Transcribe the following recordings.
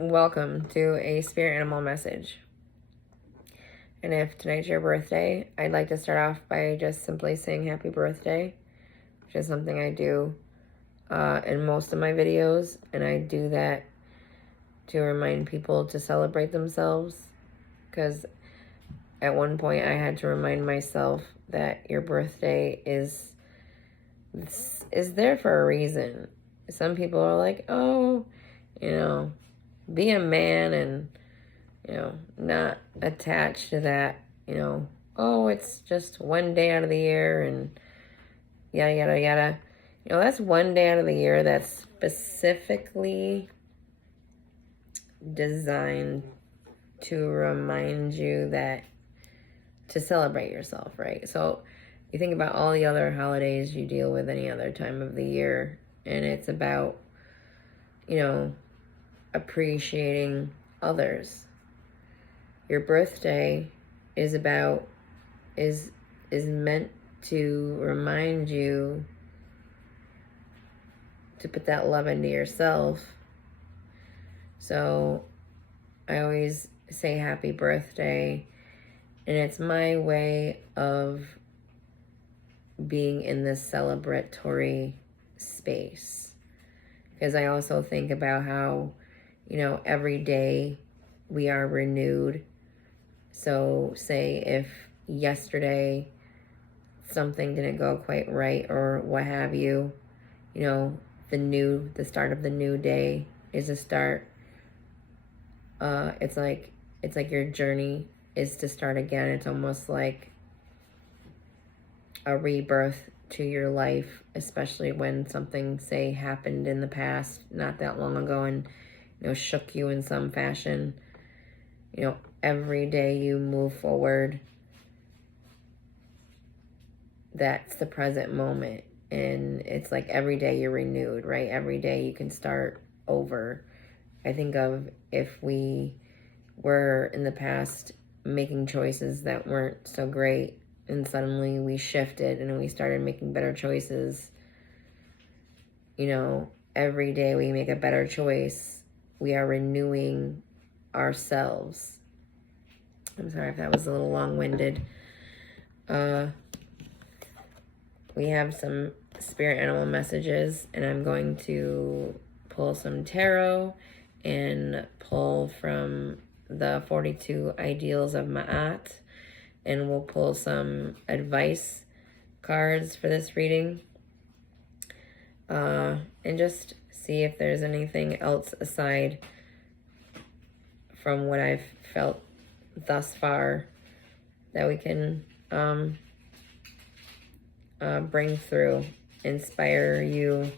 Welcome to a spirit animal message. And if tonight's your birthday, I'd like to start off by just simply saying happy birthday, which is something I do in most of my videos. And I do that to remind people to celebrate themselves, because at one point I had to remind myself that your birthday is there for a reason. Some people are like, oh, be a man and, not attached to that, oh, it's just one day out of the year and yada, yada, yada. That's one day out of the year that's specifically designed to remind you that to celebrate yourself, right? So you think about all the other holidays you deal with any other time of the year, and it's about, appreciating others. Your birthday is meant to remind you to put that love into yourself. So I always say happy birthday, and it's my way of being in this celebratory space, because I also think about how, every day we are renewed. So say if yesterday something didn't go quite right or what have you, the start of the new day is a start. It's like your journey is to start again. It's almost like a rebirth to your life, especially when something, say, happened in the past not that long ago and, shook you in some fashion. Every day you move forward, that's the present moment. And it's like every day you're renewed, right? Every day you can start over. I think of if we were in the past making choices that weren't so great, and suddenly we shifted and we started making better choices. Every day we make a better choice, we are renewing ourselves. I'm sorry if that was a little long-winded. We have some spirit animal messages, and I'm going to pull some tarot and pull from the 42 Ideals of Ma'at, and we'll pull some advice cards for this reading, and just see if there's anything else aside from what I've felt thus far that we can bring through, inspire you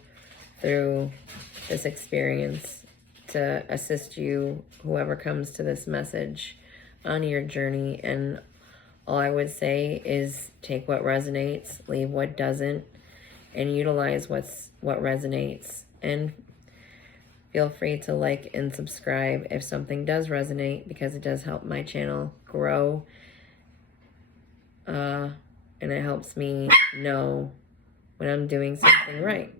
through this experience, to assist you, whoever comes to this message, on your journey. And all I would say is take what resonates, leave what doesn't, and utilize what resonates. And feel free to like and subscribe if something does resonate, because it does help my channel grow. And it helps me know when I'm doing something right,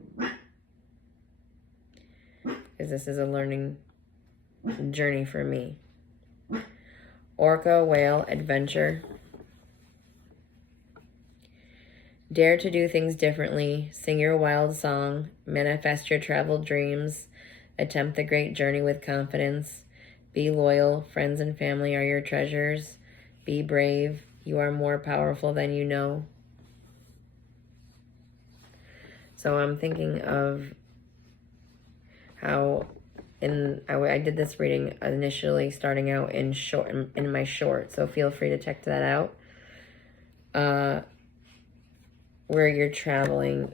because this is a learning journey for me. Orca, whale, adventure. Dare to do things differently, sing your wild song, manifest your travel dreams, attempt the great journey with confidence, be loyal, friends and family are your treasures, be brave, you are more powerful than you know. So I'm thinking of how I did this reading initially starting out in my short, so feel free to check that out. Where you're traveling,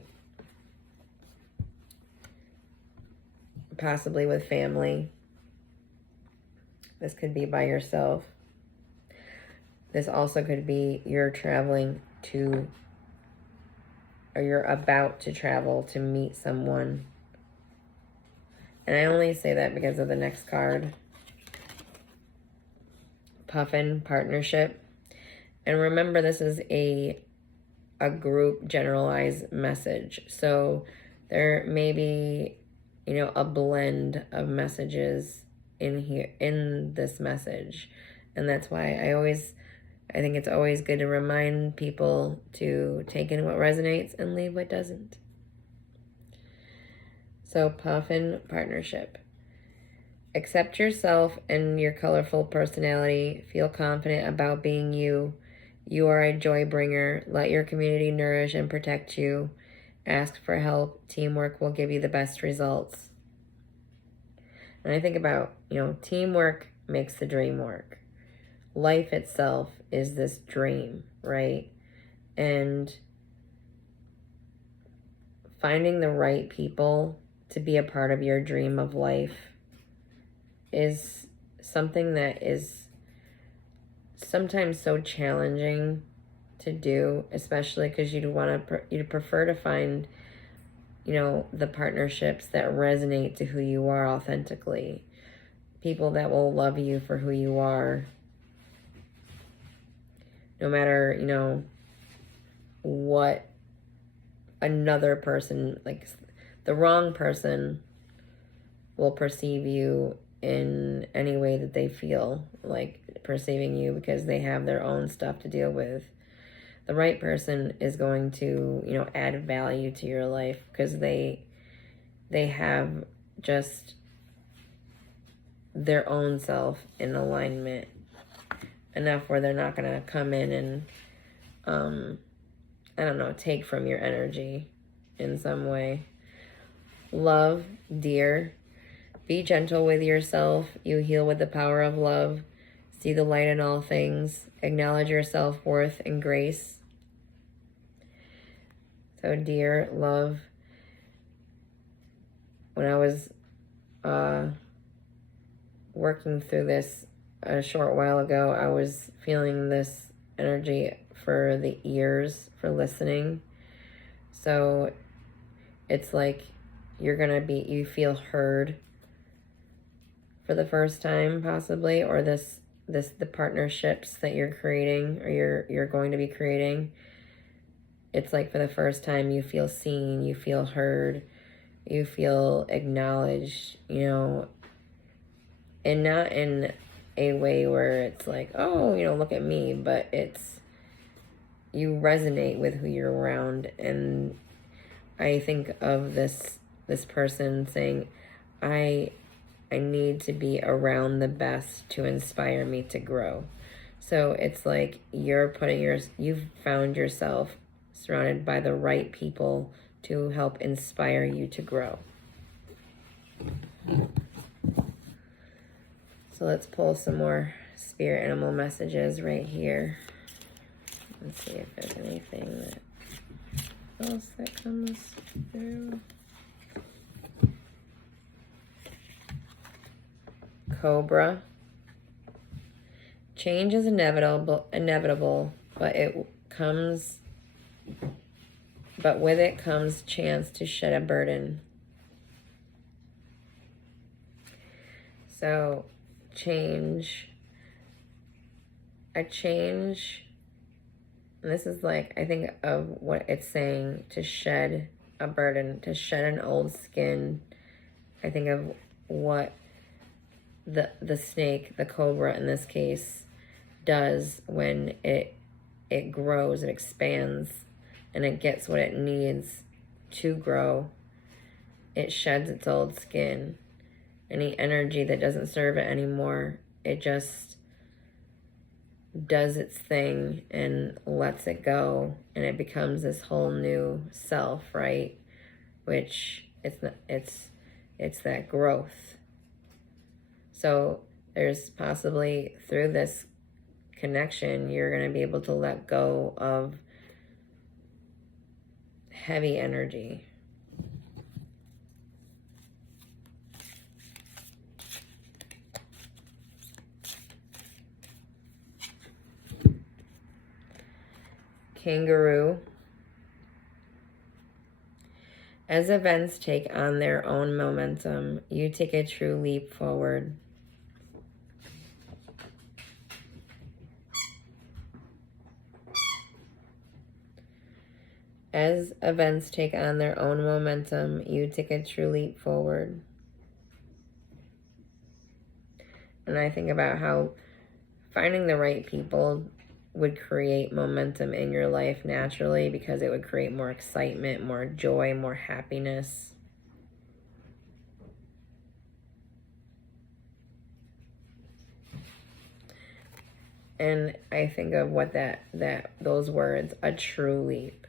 possibly with family. This could be by yourself. This also could be you're traveling to, or you're about to travel to meet someone. And I only say that because of the next card. Puffin, partnership. And remember, this is a group generalized message. So there may be, a blend of messages in here, in this message. And that's why I think it's always good to remind people to take in what resonates and leave what doesn't. So, Puffin partnership. Accept yourself and your colorful personality. Feel confident about being you. You are a joy bringer. Let your community nourish and protect you. Ask for help. Teamwork will give you the best results. And I think about, teamwork makes the dream work. Life itself is this dream, right? And finding the right people to be a part of your dream of life is something that is sometimes so challenging to do, especially because you'd prefer to find, the partnerships that resonate to who you are authentically. People that will love you for who you are. No matter, what another person, like the wrong person, will perceive you in any way that they feel like perceiving you, because they have their own stuff to deal with. The right person is going to, add value to your life, because they have just their own self in alignment enough where they're not going to come in and, take from your energy in some way. Love, dear. Be gentle with yourself. You heal with the power of love. See the light in all things. Acknowledge your self-worth and grace. So, dear, love. When I was working through this a short while ago, I was feeling this energy for the ears, for listening. So it's like you feel heard for the first time, possibly, or the partnerships that you're creating, or you're going to be creating. It's like for the first time you feel seen, you feel heard, you feel acknowledged, and not in a way where it's like, oh, look at me, but it's, you resonate with who you're around. And I think of this person saying, I need to be around the best to inspire me to grow. So it's like you've found yourself surrounded by the right people to help inspire you to grow. So let's pull some more spirit animal messages right here. Let's see if there's anything else that comes through. Cobra. Change is inevitable, but with it comes chance to shed a burden. So, a change, and this is like, I think of what it's saying, to shed a burden, to shed an old skin. I think of what the snake, the cobra in this case, does when it grows, it expands, and it gets what it needs to grow. It sheds its old skin. Any energy that doesn't serve it anymore, it just does its thing and lets it go, and it becomes this whole new self, right? Which it's that growth. So there's possibly, through this connection, you're going to be able to let go of heavy energy. Kangaroo. As events take on their own momentum, you take a true leap forward. As events take on their own momentum, you take a true leap forward. And I think about how finding the right people would create momentum in your life naturally, because it would create more excitement, more joy, more happiness. And I think of what those words, a true leap,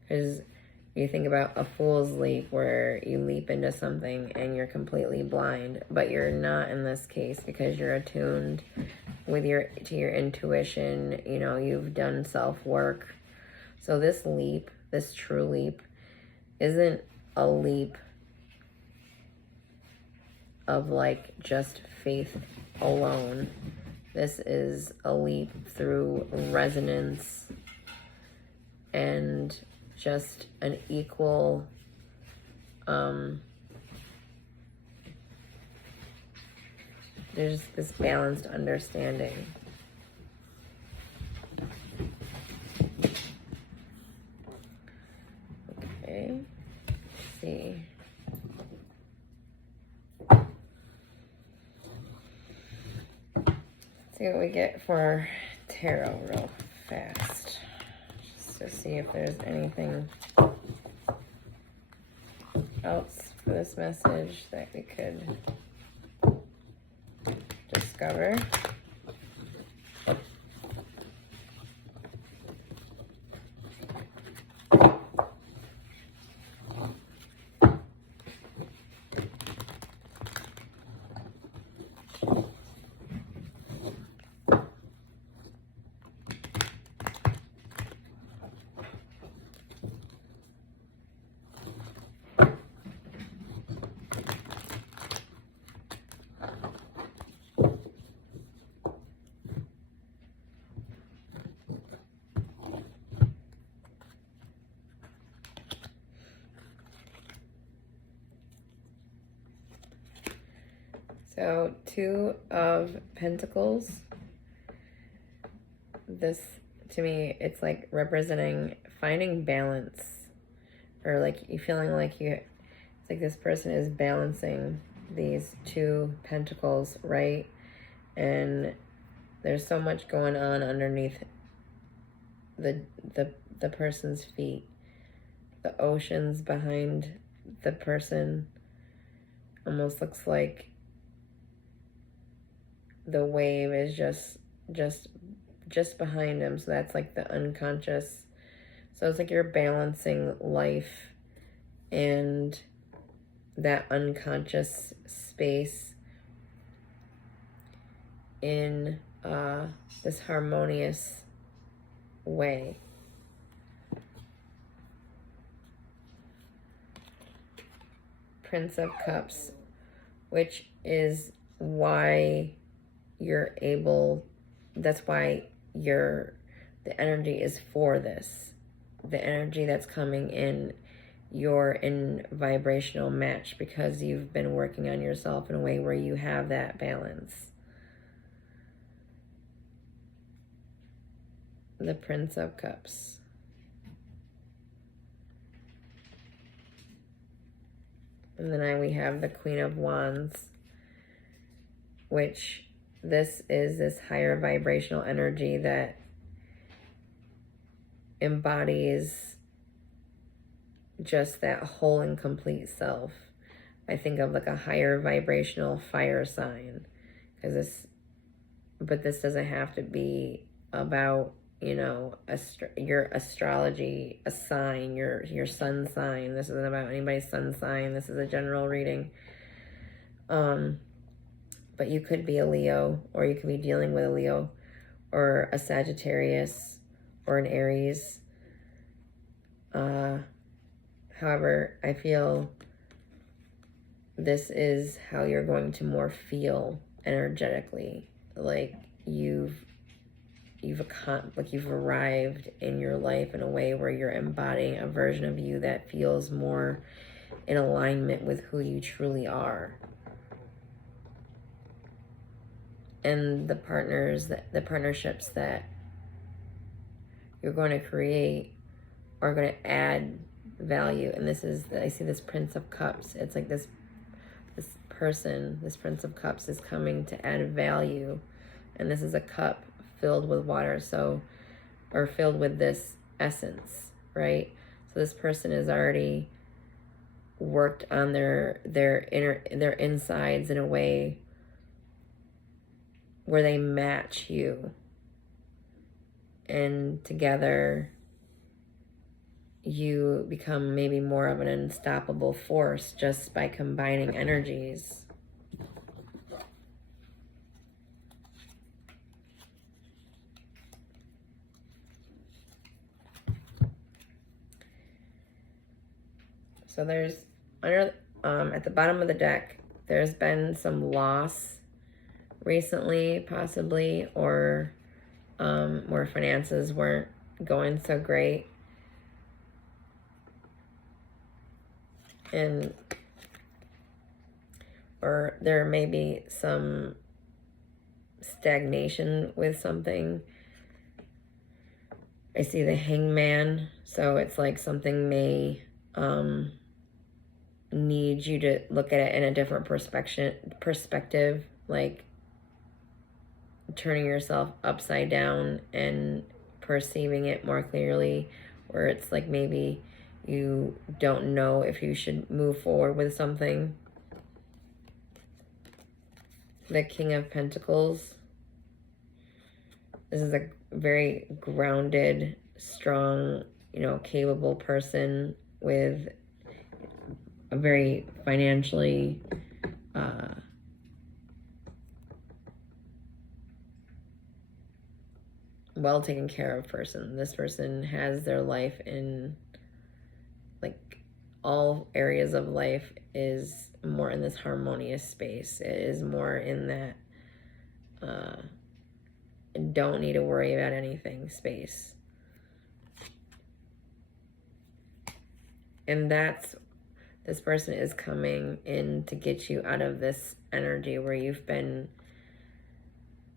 because you think about a fool's leap, where you leap into something and you're completely blind, but you're not in this case, because you're attuned with your intuition. You know, you've done self-work. So this leap, this true leap, isn't a leap of like just faith alone. This is a leap through resonance and just an equal there's this balanced understanding. Okay, let's see. See what we get for tarot real fast, just to see if there's anything else for this message that we could discover. So, Two of Pentacles. This, to me, it's like representing finding balance, or like you feeling like it's like this person is balancing these two pentacles, right? And there's so much going on underneath the person's feet. The oceans behind the person almost looks like the wave is just behind him. So that's like the unconscious. So it's like you're balancing life and that unconscious space in this harmonious way. Prince of Cups, which is why you're able, that's why the energy is for this. The energy that's coming in, you're in vibrational match, because you've been working on yourself in a way where you have that balance. The Prince of Cups. And then we have the Queen of Wands, which this is this higher vibrational energy that embodies just that whole and complete self. I think of like a higher vibrational fire sign, but this doesn't have to be about, you know, your astrology, a sign, your sun sign. This isn't about anybody's sun sign. This is a general reading. But you could be a Leo, or you could be dealing with a Leo, or a Sagittarius, or an Aries. However, I feel this is how you're going to more feel energetically, like you've arrived in your life in a way where you're embodying a version of you that feels more in alignment with who you truly are. And the partnerships that you're going to create are going to add value. And I see this Prince of Cups. It's like this person, this Prince of Cups, is coming to add value. And this is a cup filled with water, so, or filled with this essence, right? So this person has already worked on their insides in a way where they match you. And together you become maybe more of an unstoppable force just by combining energies. So there's under at the bottom of the deck, there's been some loss recently, possibly, or where finances weren't going so great. And or there may be some stagnation with something. I see the Hangman, so it's like something may need you to look at it in a different perspective, like turning yourself upside down and perceiving it more clearly, where it's like maybe you don't know if you should move forward with something. The King of Pentacles. This is a very grounded, strong, capable person with a very financially well taken care of person. This person has their life in, like, all areas of life is more in this harmonious space. It is more in that don't need to worry about anything space. And this person is coming in to get you out of this energy where you've been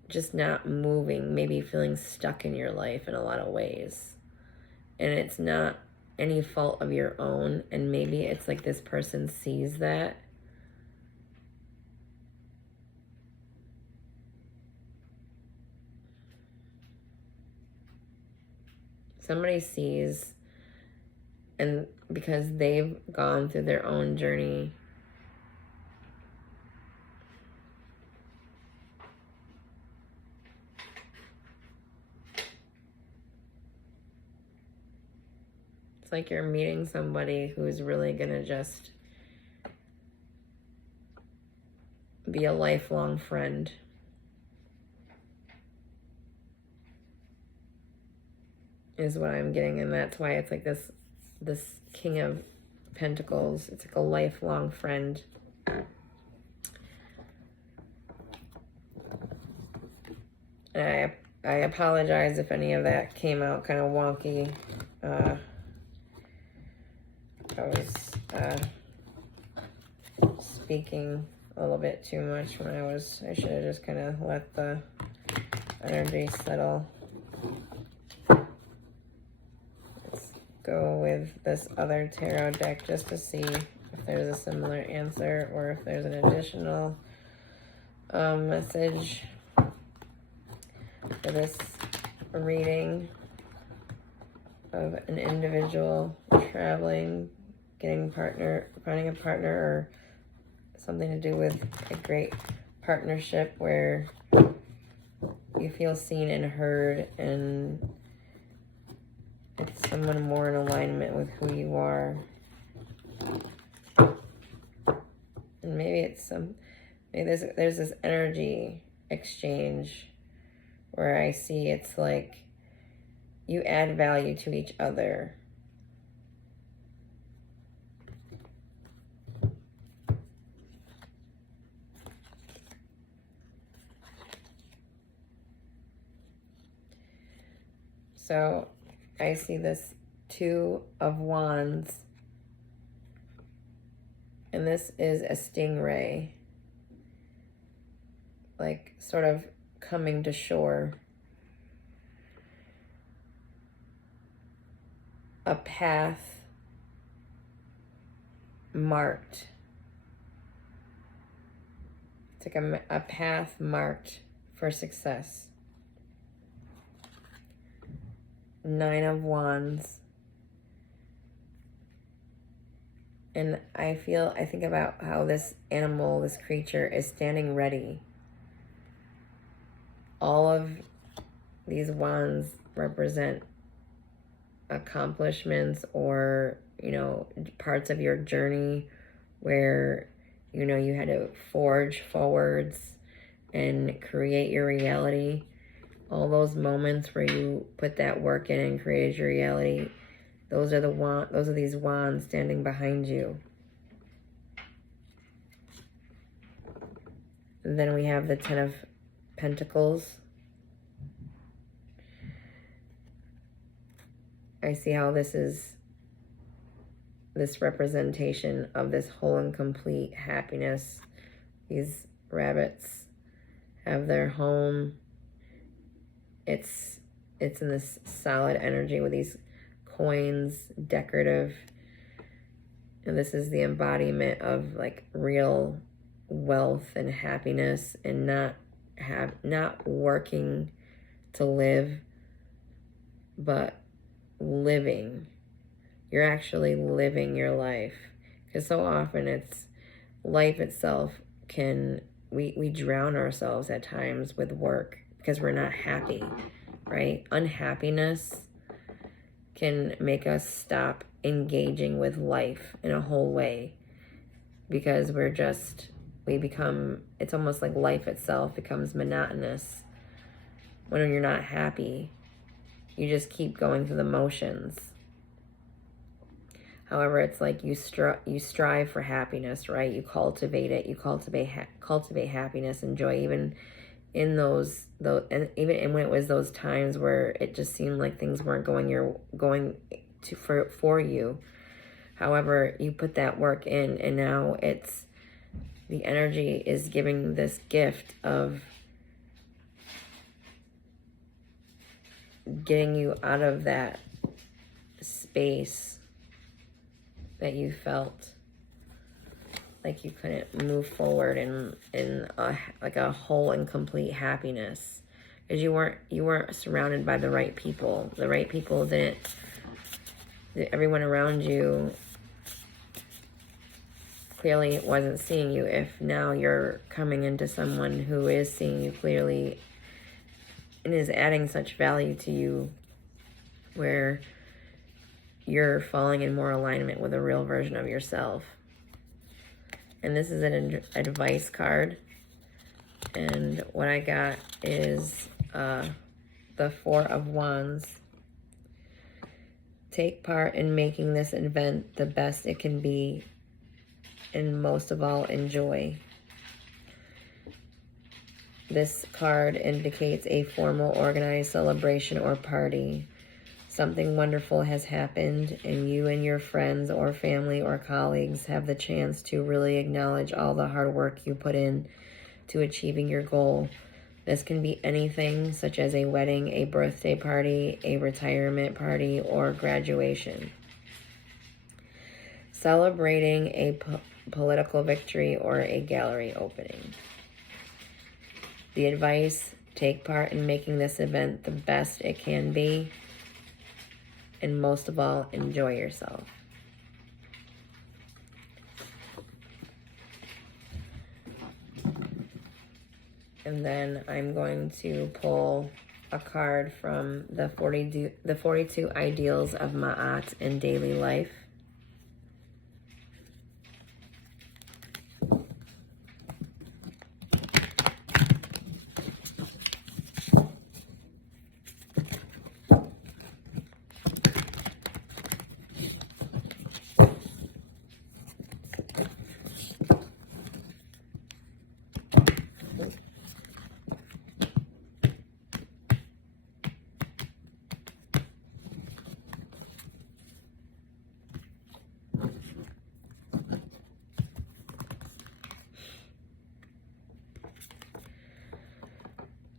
just not moving, maybe feeling stuck in your life in a lot of ways. And it's not any fault of your own. And maybe it's like this person sees that. Somebody sees, and because they've gone through their own journey, it's like you're meeting somebody who's really gonna just be a lifelong friend. Is what I'm getting, and that's why it's like this King of Pentacles. It's like a lifelong friend. And I apologize if any of that came out kind of wonky. I was speaking a little bit too much when I should have just kind of let the energy settle. Go with this other tarot deck just to see if there's a similar answer or if there's an additional message for this reading of an individual traveling, finding a partner, or something to do with a great partnership where you feel seen and heard, and it's someone more in alignment with who you are. And maybe there's this energy exchange where I see it's like you add value to each other. So I see this Two of Wands, and this is a stingray, like sort of coming to shore. A path marked. It's like a path marked for success. Nine of Wands. And I think about how this animal, this creature, is standing ready. All of these wands represent accomplishments or, parts of your journey where, you had to forge forwards and create your reality. All those moments where you put that work in and created your reality, those are these wands standing behind you. And then we have the Ten of Pentacles. I see how this is this representation of this whole and complete happiness. These rabbits have their home. It's in this solid energy with these coins, decorative. And this is the embodiment of like real wealth and happiness, and not working to live, but living. You're actually living your life. Because so often it's life itself we drown ourselves at times with work because we're not happy, right? Unhappiness can make us stop engaging with life in a whole way, because it's almost like life itself becomes monotonous. When you're not happy, you just keep going through the motions. However, it's like you strive for happiness, right? You cultivate it. You cultivate happiness and joy, even in those and even when it was those times where it just seemed like things weren't going for you. However, you put that work in, and now the energy is giving this gift of getting you out of that space that you felt like you couldn't move forward in a whole and complete happiness, because you weren't surrounded by the right people. The right people everyone around you clearly wasn't seeing you. If now you're coming into someone who is seeing you clearly and is adding such value to you, where you're falling in more alignment with a real version of yourself. And this is an advice card. And what I got is the Four of Wands. Take part in making this event the best it can be, and most of all, enjoy. This card indicates a formal, organized celebration or party. Something wonderful has happened, and you and your friends or family or colleagues have the chance to really acknowledge all the hard work you put in to achieving your goal. This can be anything, such as a wedding, a birthday party, a retirement party, or graduation. Celebrating a political victory or a gallery opening. The advice: take part in making this event the best it can be, and most of all, enjoy yourself. And then I'm going to pull a card from the 42 Ideals of Ma'at in Daily Life.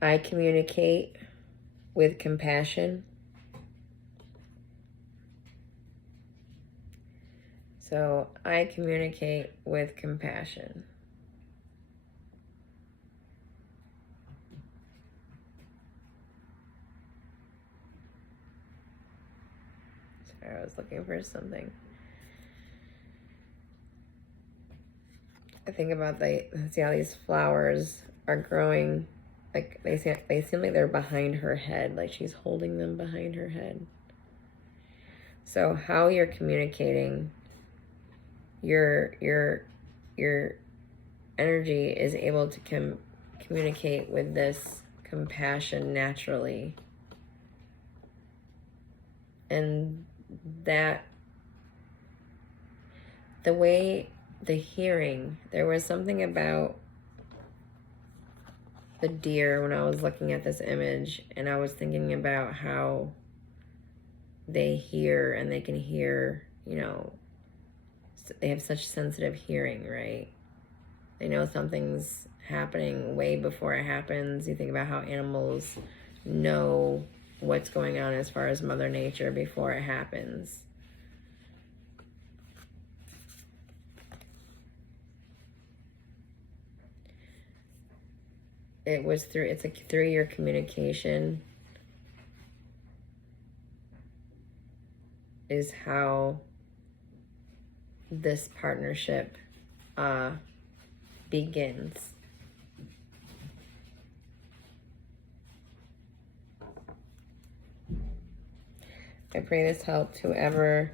I communicate with compassion. So I communicate with compassion. Sorry, I was looking for something. I think about see how these flowers are growing, like they seem like they're behind her head, like she's holding them behind her head. So how you're communicating, your energy is able to communicate with this compassion naturally. And that, the way, the hearing, there was something about the deer when I was looking at this image, and I was thinking about how they hear, and they can hear, you know, they have such sensitive hearing, right? They know something's happening way before it happens. You think about how animals know what's going on as far as Mother Nature before it happens. It's like through your communication is how this partnership begins. I pray this helped whoever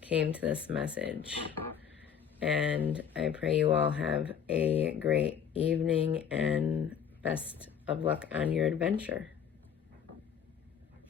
came to this message. And I pray you all have a great evening and best of luck on your adventure.